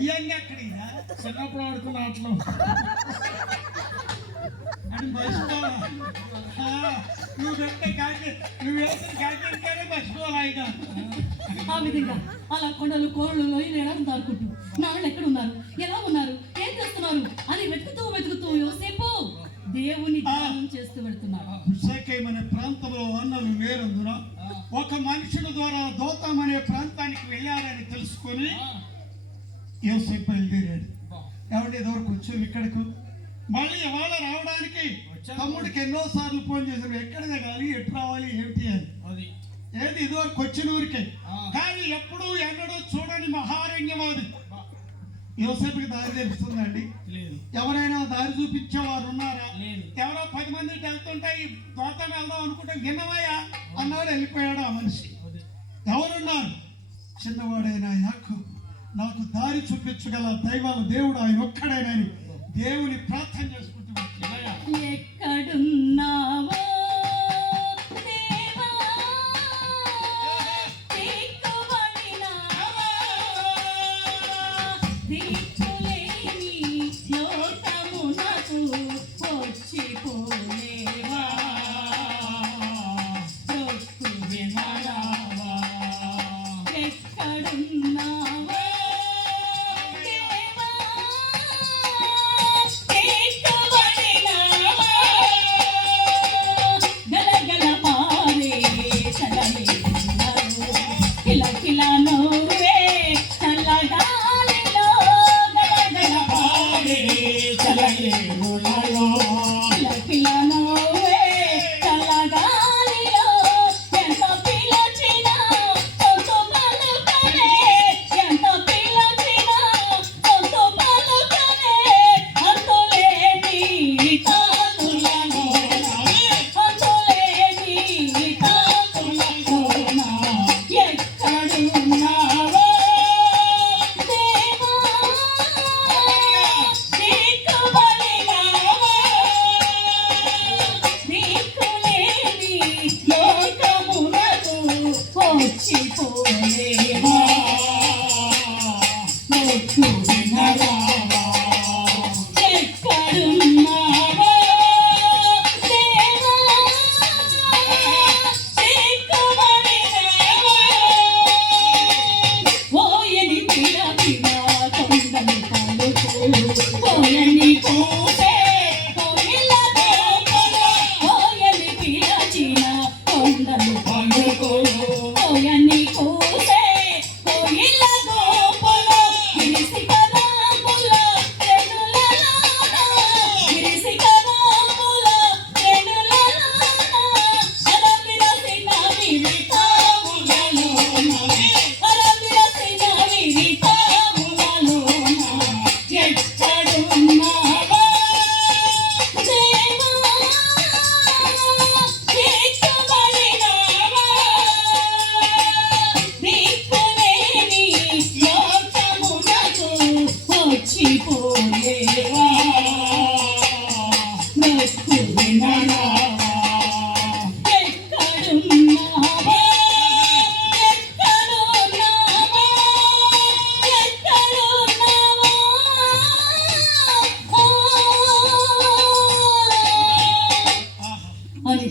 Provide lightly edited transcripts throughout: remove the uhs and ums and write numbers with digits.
ఇవన్నీ అక్కడిగా చిన్నప్పుడు ఆడుకున్న ఆటలు అని మర్చిపోవా నువ్వు పెట్టే కాకి నువ్వు వేసిన కాకినే మర్చిపోవాలా ఆ విధంగా అలా కొండలు కోరలు లోయలేడం దారుకుంటూ నాన్న ఎక్కడ ఉన్నారు, ఎలా ఉన్నారు, ఏం చేస్తున్నారు అని వెతుకుతూ యోసేపు దేవుని ధ్యానం చేస్తూ వెళ్తున్నాడు. షేకెం అనే ప్రాంతంలో అన్నలు వేరందున ఒక మనుషుల ద్వారా దోతం అనే ప్రాంతానికి వెళ్ళారని తెలుసుకొని యోసేపు బయలుదేరాడు. ఎవరి వరకు వచ్చారు ఇక్కడకు. మళ్ళీ ఇవాళ రావడానికి తమ్ముడికి ఎన్నోసార్లు ఫోన్ చేశారు, ఎక్కడ దిగాలి, ఎటు రావాలి, ఏమిటి అని. అది ఏది ఇదివరకు వచ్చిన ఊరికే, కానీ ఎప్పుడూ ఎన్నడూ చూడని మహారణ్యవాది. యోసేపుకి దారి తెలుస్తుందండి? లేదు. ఎవరైనా దారి చూపించేవారు ఉన్నారా? లేదు. ఎవరో 10 మంది వెళ్తుంటే ఈ దోతం వెళ్దాం అనుకుంటే విన్నవయ్యా అన్నాడు, వెళ్ళిపోయాడు ఆ మనిషి. ఎవరున్నారు? చిన్నవాడైనా యాకోబు, నాకు దారి చూపించగల దైవాల దేవుడు ఆయన ఒక్కడైనని దేవుని ప్రార్థన చేసుకుంటూ ఎక్కడున్నావో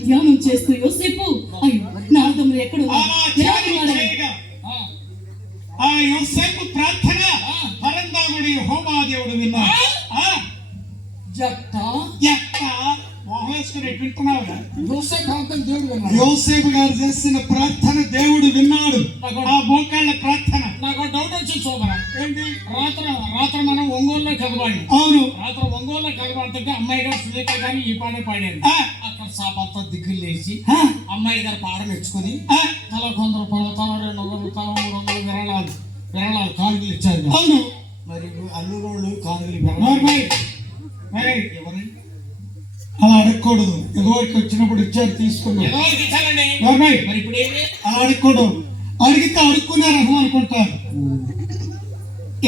ధ్యానం చేస్తూ యోసేపు నా తమ్ముడు ఎక్కడ ఆ యోసేపు ప్రార్థన పరంధాముడి హోమాదేవుడు విన్నాడు. యోసేపు గారు చేసిన ప్రార్థన దేవుడు విన్నాడు. ఆ మోకాళ్ళ ప్రార్థన. నాకు డౌట్ వచ్చి చూపరా ఏంటి? రాత్రి మనం ఒంగోలులో కలవాలి. అవును, రాత్రి ఒంగోలులో కలవాలంటే అమ్మాయి గారు సునీత గారు ఈ పాడే పాడారు. అక్కడ సాపంతా దిగులు లేచి అమ్మాయి గారు పాట మెచ్చుకుని తల 100 రూపాయలు, తల 200, తల 300 విరాళాలు కానుకలు ఇచ్చారు. అవును. మరి అల్లుగోళ్ళు కానుకలు ఎవరు అలా అడగకూడదు. ఎగోరికి వచ్చినప్పుడు ఇచ్చారు, తీసుకున్నారు. అలా అడగకూడదు. అడిగితే అడుక్కునే రకం అనుకుంటారు.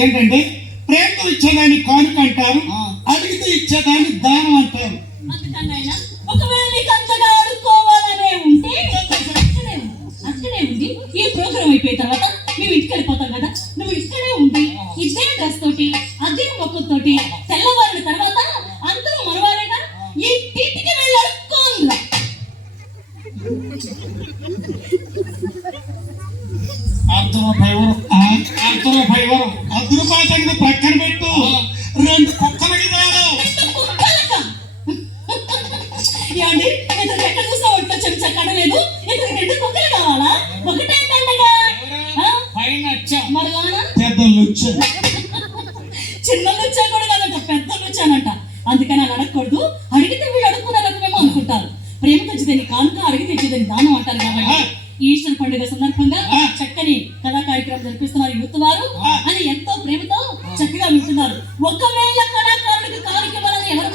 ఏంటంటే ప్రేమతో ఇచ్చేదాన్ని కానుక అంటారు, అడిగితే ఇచ్చేదాన్ని దానం అంటారు. అక్కడే ఉండి ఈ ప్రోగ్రామ్ అయిపోయిన తర్వాత మేము ఇంటికి వెళ్ళిపోతాం కదా, నువ్వు ఇక్కడే ఉండి ఇదే డ్రెస్ తోటి అగ్గిన మొక్కతోటి తెల్లవారిన తర్వాత అందరూ మనవారేగా ఈ టీటికి వెళ్ళి అడుక్కోండ్రా. ₹1 రూపాయల సంగతి ప్రక్కన పెట్టు, 2 కుక్కలకి చాలు. కుక్కలకా? ఏమండి ఇతను ఎక్కడ చూసా ఒంట్లో చెంచా కడలేదు, ఇతనికి 2 కుక్కలు కావాలా? ఒకటే పండగ పైన మరి లోన పెద్దలు వచ్చారు. చిన్న వచ్చా కూడా కాదంట, పెద్దలు వచ్చానంట. అందుకని అలా అడగకూడదు. అడిగితే వీళ్ళు అడుక్కున్నారని అనుకుంటారు. ప్రేమ తెచ్చేదని కానుక, అడిగి తెచ్చేదని దానం అంటారు. కాబట్టి ఈస్టర్ పండుగ సందర్భంగా చక్కని కళా కార్యక్రమం జరిపిస్తున్నారు యూత్ వారు. అని ఎంతో ప్రేమతో చక్కగా వింటున్నారు. ఒకవేళ కళాకారుడికి కానుక ఇవ్వాలని ఎవరు